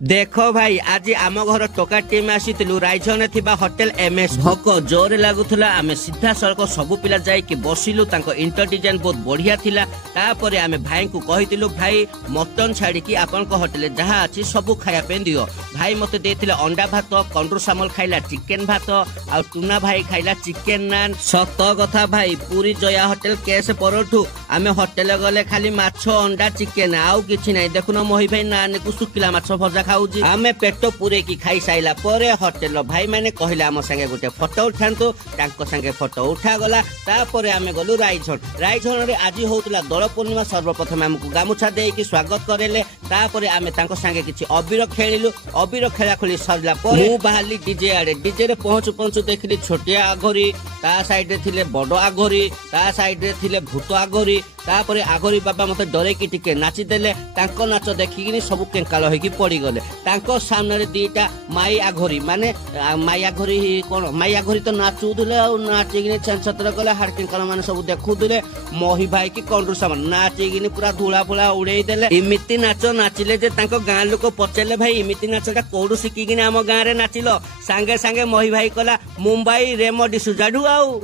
देख भाई आज आम घर टोका टीम आसीलु रायझन थिबा होटेल एमएस भोक जोर लागुला आमे सीधा सड़क सबु पिला जाई कि बसिलु तांको इंटर डिजाइन बहुत बढ़िया थिला। तापरे आमे भाई को कहितिलु भाई मटन छाड़ी कि आपन को होटेल जहा अछि सबु खाया पे दियो। भाई मते देथिले अंडा भात, कंड्रू सामल खाइला चिकेन भात आ टुना भाई खाइला चिकेन नान। सत कथा भाई पूरी जया होटेल केस परठू आमे होटेल गले खाली माछो अंडा चिकेन आउ किछि नै। देखुनो मोहि भाई नान को सुकिला माछो भजा खाउजी। आमे पेट पूरे की खाई साइला परे होटेल भाई माने कहिला हम संगे गोटे फोटो उठांतो तांको संगे फोटो उठा गला। तापरे आमे गलु रायझन रे आज होतला दोल पूर्णिमा। सर्वप्रथम हमकु गामुछा देई की स्वागत करेले। तापरे आमे तांको संगे किछि अबीर खेलिलु। अबीर खेला खोली सरला परे मु बाहली डीजे आडे। डीजे रे पहुंचु देखली छोटिया आघोरी, ता साइड रे थिले बडो आघोरी, ता साइड रे थिले भूत आघोरी। तापरे आघोरी बाबा मते डरे की टिके नाची देले। तांको नाच देखिकिनी सब केंकाल होइकी पड़ी गले। तांको सामने रे दीटा माई आघोरी माने माई आघोरी कोन माई आघोरी तो नाचू दिले आ नाचिकिनी छनछत्र गले। हार केंकाल माने सब देखु दिले। मोहि भाई की कंड्रू सामान नाचिकिनी पूरा धुला फुला उड़ेई देले। इमिति नाच नाचिले जे तांको गां लोक पचेले भाई इमिति नाचटा कोडू सिकिकिनी हम गां रे नाचिलो। सांगे सांगे मोहि भाई कला मुंबई रेमो डिसुजाडू आउ।